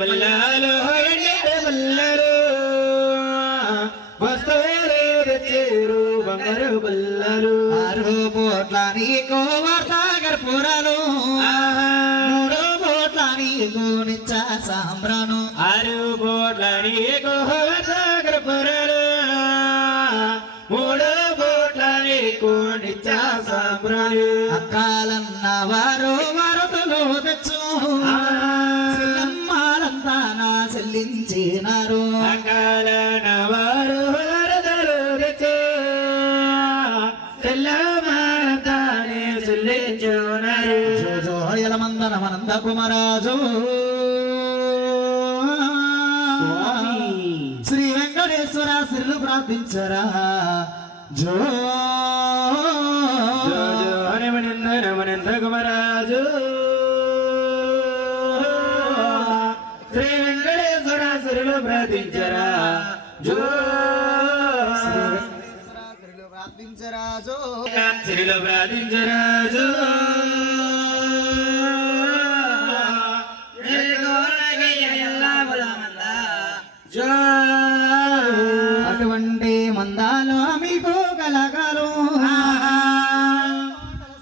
బల్లాలు బల్లాలు వస్తువులు తెచ్చేరు బంగారు బల్లాలు 6 కోట్ల నీకు వార్తాగర్పురాలు 3 కోట్ల నీకు నిత్య సాంబ్రాను 6 కోట్ల నీకు వార్తాగర్పురాలు 3 కోట్ల నీకు నిత్య సాంబ్రాను అక్కాలన్న వారు వరదలు తెచ్చు సిల్లమ్మాలంతా నా చెల్లించినారు అక్కాలన్న వారు వరదలు తెచ్చు సిల్లమ్మాలంతానే చెల్లించున్నారు జోయల మందన మనంద కుమరాజు శ్రీ వెంకటేశ్వర శ్రీలు ప్రార్థించరా జో రమణేంద్ర కుమరాజు శ్రీ వెంకటేశ్వర శ్రీలు ప్రార్థించరా జో ప్రార్థించరా జో శ్రీలు ప్రార్థించరా జో అటువంటి మందాలు మీకు కలగాలు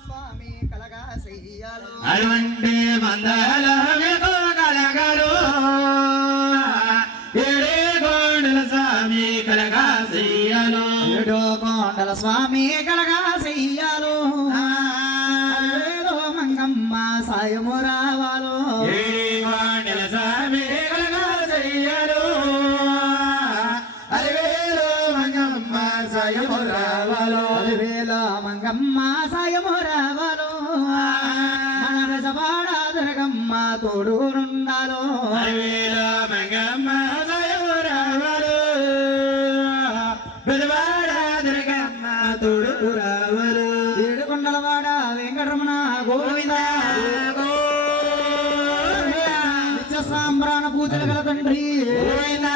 స్వామి కలగా చెయ్యాలు అటువంటి మందాల మీకు కలగాలు 7 కొండల స్వామి కలగా చెయ్యాలు 7 కొండల స్వామి కలగా చెయ్యాలు మంగమ్మ సాయము రావాలు 7 కొండల స్వామి కలగా చెయ్యాలు మంగమ్మ సాయము రావాలు 10,000 మంగమ్మ సాయము రావాలు మన రజవాడ దుర్గమ్మ తోడునుండాలు 10,000 మంగమ్మ సాయము రావాలు బెదవాడ దుర్గమ్మ తోడు రావాలు 7 కొండలవాడ వెంకటరమణ గోవింద నిత్య సాంబ్రాణ పూజలు గల తండ్రి గోవింద